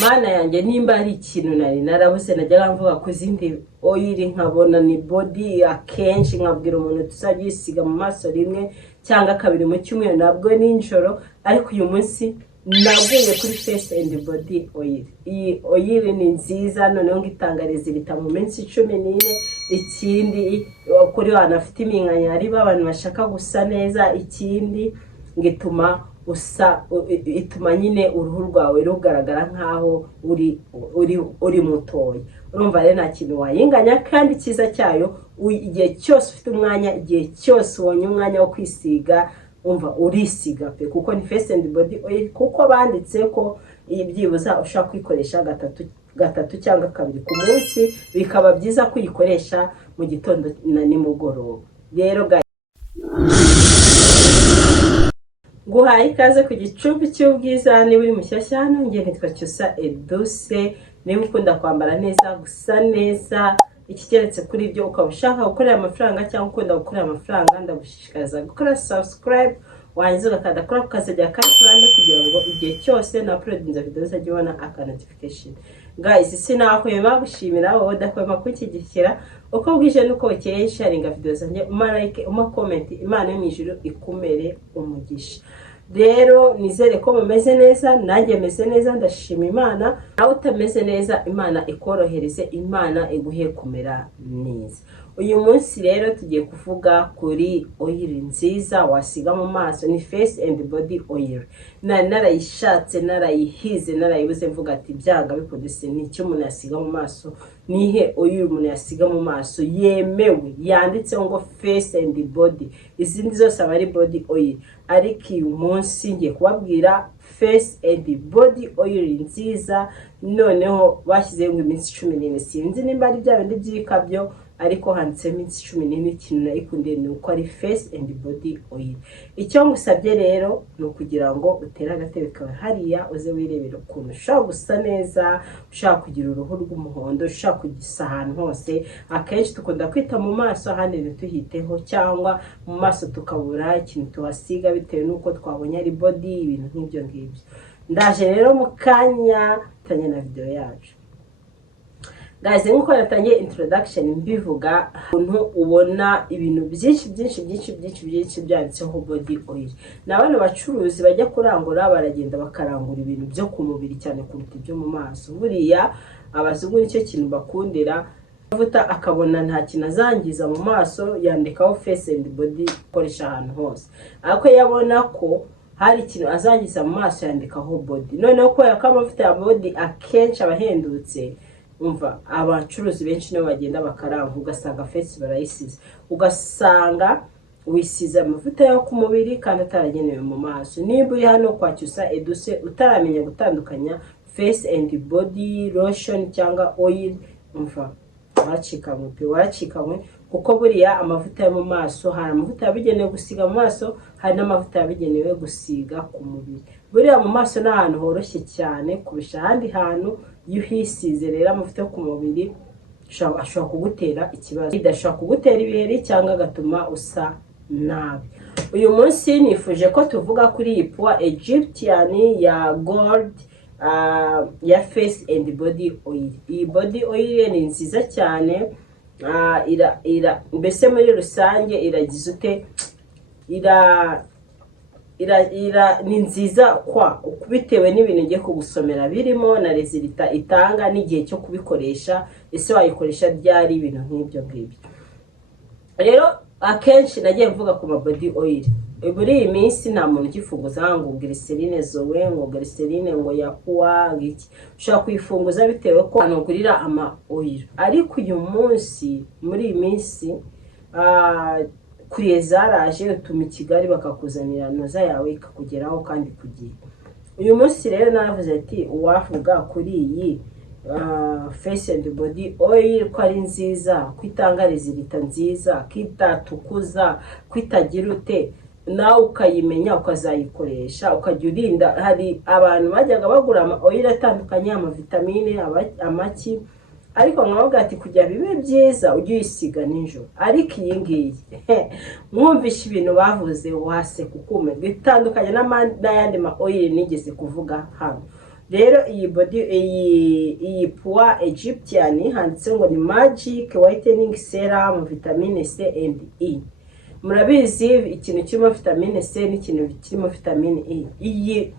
mana yanjye nimba ari ikintu nari narabuze najyaga mvuga ku zindi oil nkabona ni body akenshi nkabwira umuntu tuzajya yisiga mu maso rimwe cyangwa kabiri mu cyumweru nabwo ninjoro ariko uyu munsi naguye kuri face and body oil. Iyi oil ni nziza noneho ngitangariza ibita mu minsi 14 ikindi kuri wana afite iminkanyari abantu bashaka gusa neza ikindi ngituma ituma nyine uruhu rwawe rugaragara nkaho uri mutoya. Urumva rero nta kintu wayinganya kandi cyiza cyayo igihe cyose ufite umwanya igihe cyose ubonye umwanya wo kwisiga umva urisiga pe kuko ni face and body oil kuko banditse ko ibyibuza ushaka kwikoresha gatatu cyangwa kabiri ku munsi bikaba byiza kuyikoresha mu gitondo na nimugoroba. Rero guhaye ikaze ku gicumbi cy'ubwiza niba uri mushyashya hano ngiye nitwa Cyusa Edouce. Niba ukunda kwambara neza gusa neza ikigeretse kuri ibyo ukaba ushaka gukorera amafaranga cyangwa ukunda gukorera amafaranga ndagushishikariza gukora subscribe wangiza ugakanda kuri ako kazajya karikurande kugira ngo igihe cyose na uploadinze video uzajye ubona aka notification. Guys sinahwema gushimira wowe udahwema kunshyigikira uko bwije nuko bukeye sharinga video zanjye umarike comment Imana yo mu ijuru ikumere umugisha. Rero nizere ko mumeze neza nanjye meze neza ndashima Imana. Nawe utameze neza Imana ikorohereze Imana iguhe kumera neza. Uyu munsi rero tugiye kuvuga kuri oil nziza wasiga mu maso ni face and body oil. Narayishatse narayihize narayibuze mvuga ati byaga bikodese ni cyo umuntu yasiga mu maso nihe oil umuntu yasiga mu maso yemewe yanditse ngo face and body izindi zose abari body oil ariko uyu munsi ngiye kubabwira face and body oil nziza noneho bashyize ngo iminsi 14 sinzi nimba ari bya bindi byikabyo ariko handitse iminsi 14 ikintu nayikundiye ni uko ari face and body oil. Icyo ngusabye rero ni ukugira ngo utere agatebe kawe hariya uze wirebera ukuntu ushaka gusa neza ushaka kugira uruhu rw'umuhondo ushaka kugisa ahantu hose. Akenshi tukunda kwita mu maso ahandi ntituhiteho cyangwa mu maso tukabura ikintu tuhasiga bitewe nuko twabonye ari body ibintu nk'ibyo ngibyo. Ndaje rero mu kanya tanye na video yacu. Guys nkuko natangiye introduction mbivuga ukuntu ubona ibintu byinshi byanditseho body oil. N'abantu bacuruzi bajya kurangura baragenda bakarangura ibintu byo ku mubiri cyane kuruta ibyo mu maso. Buriya abazungu nicyo kintu bakundira avuta akabona nta kintu azangiza mu maso yandikaho face and body koresha ahantu hose. Ariko yabona ko hari ikintu azangiza mu maso yandikaho body. Noneho ko yakamavuta ya body akenshi abahendutse umva abacuruzi benshi no bagenda bakaranga ugasanga face barayisize ugasanga wisize amavuta yo ku mubiri kandi ataragenewe mu maso. Niba uri hano kwa Cyusa Edouce utaramenya gutandukanya face and body lotion cyangwa oil umva waracikamwe kuko buriya amavuta yo mu maso hari amavuta yabigenewe gusiga mu maso hari n'amavuta yabigenewe gusiga ku mubiri. Buriya mu maso n'ahantu horoshye cyane kurusha ahandi hantu iyo uhisize rero amavuta yo ku mubiri ashobora kugutera ikibazo idashobora kugutera ibiheri cyangwa agatuma usa nabi. Uyu munsi nifuje ko tuvuga kuri iyi Pure Egyptian ya gold ya face and body oil. Iyi body oil ni nziza cyane mbese muri rusange iragize ute ni nziza kwa bitewe n'ibintu ngiye kugusomera birimo na resulta itanga n'igihe cyo kubikoresha ese wayikoresha ryari ibintu nk'ibyo ngibyo. Rero akenshi nagiye mvuga ku body oil muri iyi minsi nta muntu ukifunguza ngo glycerine zowe ngo glycerine ngo yakuwa ngiki ushaka kuyifunguza bitewe ko anugurira ama oil. Ariko uyu munsi muri iyi minsi kuriye zaraje utuma Kigali bakakuzanira noza yawe ikakugeraho kandi kugiye. Uyu munsi rero naravuze ati uwavuga kuri iyi face and body oil ko ari nziza kwitangariza ibita nziza kitatukuza kwitagira ute nawe ukayimenya ukazayikoresha ukajya urinda. Hari abantu bajyaga bagura ama oil atandukanye ama vitamine amaki ariko nkavuga ati kujya bibe byiza ujye uyisiga nijoro. Ariko iyi ngiyi mwumvishe ibintu bavuze wase kukume bitandukanye n'ayandi ma oil nigeze kuvuga hano. rero iyi body iyi Pure Egyptian handitse ngo ni magic whitening serum vitamine C and E. Murabizi ikintu kirimo vitamine C n'ikintu kirimo vitamine E. Iyi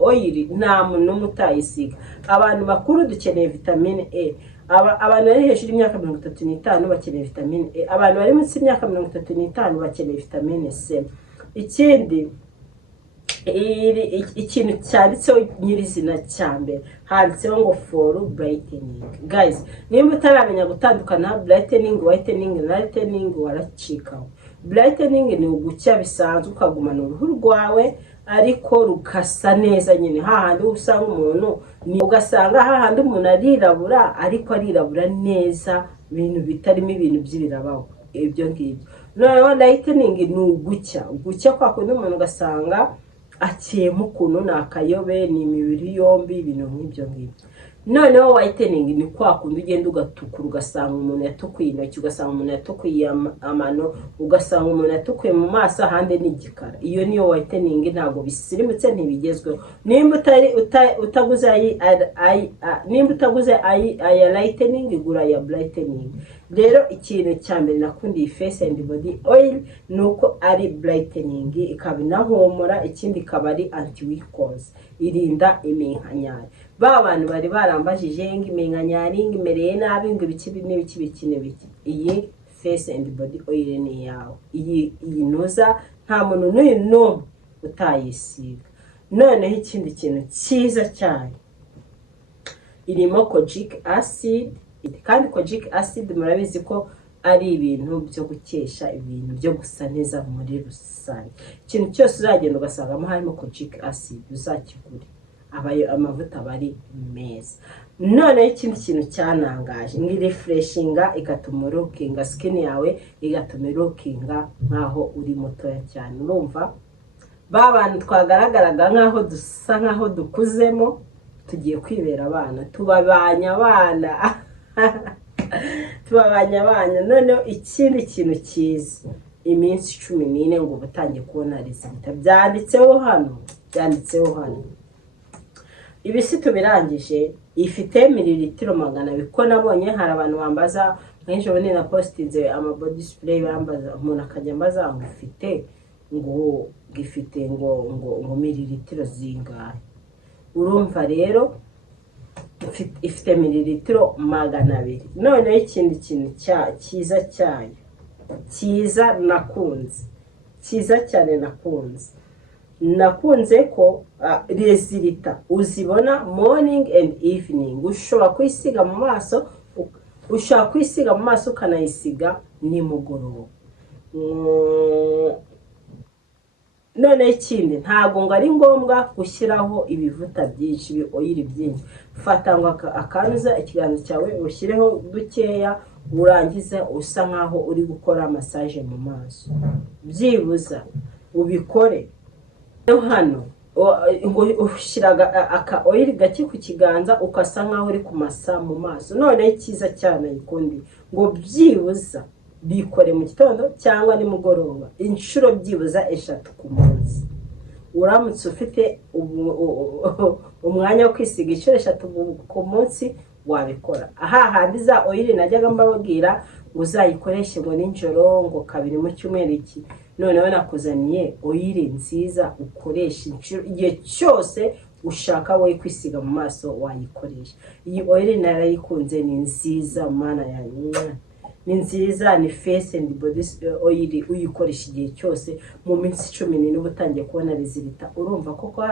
oil nta muntu n'umwe utayisiga. Abantu bakuru dukeneye vitamine E. Abantu bari hejuru y'imyaka 35 bakeneye vitamine E. Abantu bari munsi y'imyaka 35 bakeneye vitamine C. Ikindi ikintu cyanditseho nyirizina cya mbere handitseho ngo for brightening. Guys, nimba utaramenya gutandukana brightening, whitening na lightening waracikaho. Brightening ni ugucya bisanzwe ukagumana uruhu rwawe ariko rukasa neza nyine. Hahandi usanga umuntu ugasanga hahandi umuntu arirabura ariko arirabura neza, ibintu bitarimo ibintu by'ibirabaho ibyo ngibyo. Noneho lightening ni ugucya kwa kundi umuntu ugasanga akiyemo ukuntu nakayobe, ni imibiri yombi, ibintu nk'ibyo ngibyo. Noneho whitening ni kwa kundi ugenda ugatukura ugasanga umuntu yatukuye intoki, ugasanga umuntu yatukuye amano, ugasanga umuntu yatukuye mu maso ahandi n'igikara. Iyo niyo whitening, ntago bisirimutse ntibigezweho. Nimba utaguze aya lightening gura ya brightening. Rero ikintu cya mbere nakundiye face and body oil nuko ari brightening, ikaba inahumura, ikindi ikaba ari anti wrinkles, irinda iminkanyari. Ba bantu bari barambajije ngo iminkanyari ngo imereye nabi ngo ibiki. Iyi face and body oil ni yawe. Iyi noza nta muntu n'uyu utayisiga. Noneho ikindi kintu cyiza cyane, irimo kojic acid. Kandi kojic acid murabizi ko ari ibintu byo gukesha, ibintu byo gusa neza muri rusange. Ikintu cyose uzagenda ugasangamo harimo kojic acid uzakigure, amavuta bari meza. Noneho ikindi kintu cyanangaje, ngi refreshinga igatuma lookinga skin yawe, igatuma lookinga nkaho uri mutoya cyane. Urumva ba bantu twagaragaraga nkaho dusa nkaho dukuzemo, tugiye kwibera abana, tubabanya abana Noneho ikindi kintu cyiza, iminsi 14 ngo ubutangiye kubona resulta. Byanditseho hano. Ibisi tubirangije, ifite mililitiro 200. Biko nabonye hari abantu bambaza nk'ejo bone na postinze ama body spray, bambaza umuntu akajya mbaza ngo gifite ngo mililitiro zingahe. Urumva rero ifite mililitiro 200. Noneho ikindi kintu cyiza cyayo, cyiza cyane nakunze ko resulta uzibona morning and evening. Ushobora kwisiga mu maso, ukanayisiga nimugoroba. None ikindi ntago ngo ari ngombwa gushyiraho ibivuta byinshi, oil byinshi. Fata ngo akanuza ikiganza cyawe ushyireho dukeya, urangiza usa nkaho uri gukora massage mu maso. Byibuza ubikore. Hano ngo ushyiraga aka oil gake ku kiganza ukasa nkaho uri kumasa mu maso. None ikiza cyane ikundi ngo byibuza bikore mu gitondo cyangwa nimugoroba, inshuro byibuza 3 ku munsi. Uramutse ufite umwanya wo kwisiga inshuro 3 ku munsi wabikora. Handi za oil najyaga mbabwira uzayikoreshe ngo ninjoro, ngo 2 mu cyumweru iki. Noneho nakuzaniye oil nziza ukoresha igihe cyose ushaka wowe kwisiga mu maso wayikoresha. Iyi oil narayikunze, ni nziza mana yanyu. Ni nziza, ni face and body oil, uyikoresha igihe cyose mu minsi 14 ubutangiye kubona resulta. Urumva koko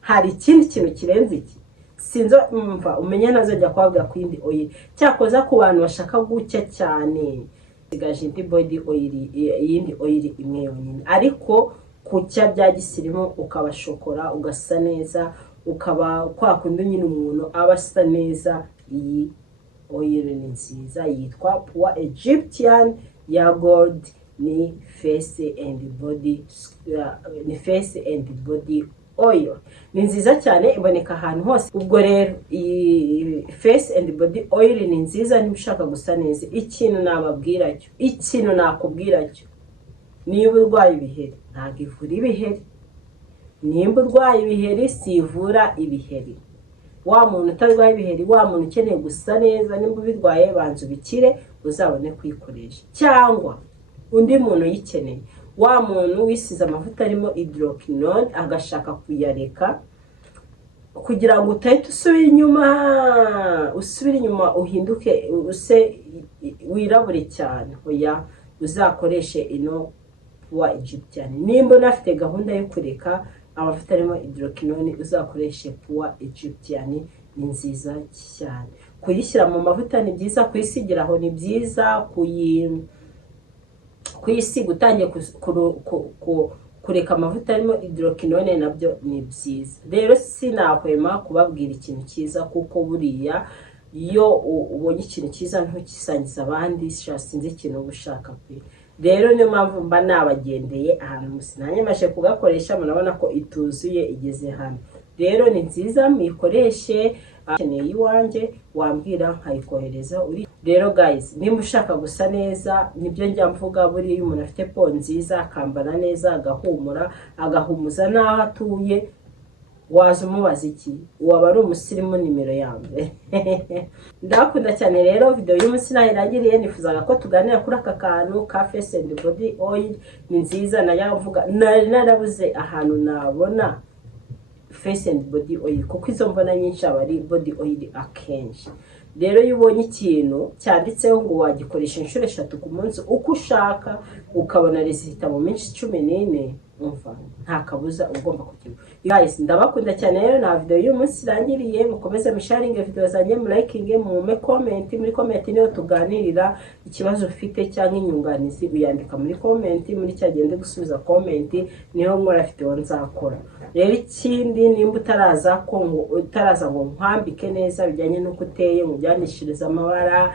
hari ikindi kintu kirenze iki. Sinzo umva umenya nazojya kwabwa kwindi oil. Cyakoza ku bantu bashaka gucya cyane, sigaje indi body oil, yindi oil imwe yonyine. Ariko kucya bya gisirimu, ukaba shokora, ugasa neza, ukaba kwa kundi nyine umuntu abasa neza. Iyi oil ni nziza, yitwa Pure Egyptian ya gold, ni face and body oil. Ni nziza cyane, iboneka ahantu hose. Ubwo rero iyi face and body oil ni nziza niba ushaka gusa neza. Ikintu nakubwira cyo, niba urwaye ibiheri ntabwo ivura ibiheri. nimba urwaye ibiheri sivura ibiheri. Wa muntu utarwaye ibiheri, wa muntu ukeneye gusa neza, nimba ubirwaye banza ubikire uzabone kwikoresha. Cyangwa undi muntu yikeneye, wa muntu wisize amavuta arimo hydroquinone agashaka kuyareka kugira ngo utahita usubira inyuma uhinduke wirabure cyane. Oya, uzakoreshe ino Pure Egyptian. Nimba unafite gahunda yo kureka amavuta arimo hydroquinone, uzakoreshe Pure Egyptian, ni nziza cyane. Kuyishyira mu mavuta ni byiza, kuyisigiraho ni byiza, kuyisiga utangiye kureka amavuta arimo hydroquinone nabyo ni byiza. Rero sinahwema kubabwira ikintu cyiza, kuko buriya iyo ubonye ikintu cyiza ntukisangiza abandi, sinzi ikintu ushaka pe. Rero niyo mpamvu mba nabagendeye ahantu musinanye maje kugakoresha, murabona ko ituzuye igeze hano. Rero ni nziza, mwikoreshe. Akeneye iwanjye wambwira nkayikohereza. Rero guys, nimba ushaka gusa neza, nibyo njya mvuga, buriya umuntu afite po nziza akambara neza agahumura agahumuza n'aho atuye, waza umubaza iki? Waba ari umusirimu nimero yambere. Ndakunda cyane rero video y'umunsi nayirangiriye, nifuzaga ko tuganira kuri aka kantu ka face and body oil. Ni nziza, nayavuga narabuze ahantu nabona face and body oil, kuko izo mbona nyinshi aba ari body oil akenshi. Rero iyo ubonye ikintu cyanditseho ngo wagikoresha inshuro 3 ku munsi uko ushaka, ukabona resultat mu minsi 14, umva nta kabuza ugomba kugira. Guys, ndabakunda cyane rero, na video y'umunsi irangiriye. Mukomeze musharinge video zanjye, mu liking, mu comment. Muri comment niyo tuganirira. Ikibazo ufite cyangwa inyunganizi uyandika muri comment, muri cyagende gusubiza comment niho nkora video nzakora. Rero ikindi, nimba utaraza ngo nkwambike neza bijyanye nuko uteye, mu byandishiriza amabara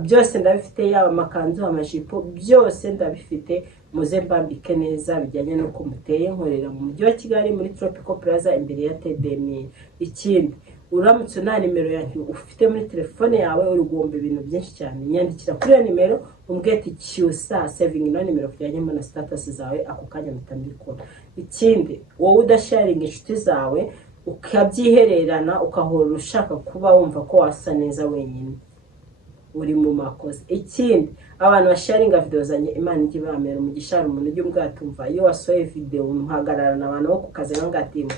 byose ndabifite, yaba amakanzu, amajipo, byose ndabifite. Muze mbambike neza bijyanye nuko muteye. Nkorera mu mujyi wa Kigali muri Tropical Plaza imbere ya TDM. Ikindi, uramutse na nimero yanjye ufite muri telefone yawe, urugomba ibintu byinshi cyane, nyandikira kuri iyo nimero umbwete cyusa saving no nimero kujyanye na status zawe, ako kanya mutambikora. Ikindi, wowe udasharinga inshuti zawe ukabyihererana, ukahora ushaka kuba wumva ko wasa neza wenyine, uri mu makosa. Ikindi, abantu basharinga video zanjye, Imana ijye ibamera umugisha. Umuntu ujye umwatumva iyo wasohoye video muhagararana abantu bo ku kazi bangatimba,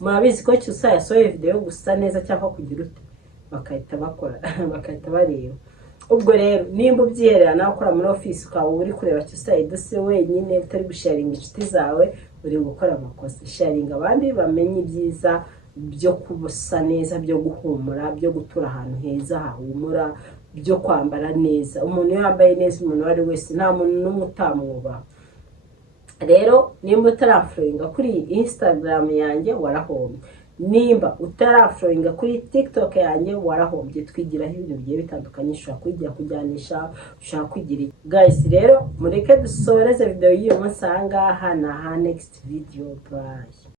murabizi ko cyusa yasohoye video gusa neza cyangwa kugira ute, bakahita bakora bakahita bareba. Ubwo rero nimba ubyihererana ukora muri office, ukaba uri kureba cyusa edose wenyine, utari gusharinga inshuti zawe, uri gukora amakosa. Sharinga abandi bamenye ibyiza byo kubusa neza, byo guhumura, byo gutura ahantu heza hahumura, byo kwambara neza. Umuntu yambaye neza, umuntu wari wese, nta muntu n'umwe utamwubaha. Rero nimba utarafollowinga kuri Instagram yanjye warahombye, nimba utarafollowinga kuri TikTok yanjye warahombye. Twigiraho ibintu bigiye bitandukanye, ushobora kwigira kujyanisha, ushobora kwigira. Guys, rero mureke dusoreze video y'uyu munsi aha ngaha, na next video. Bye.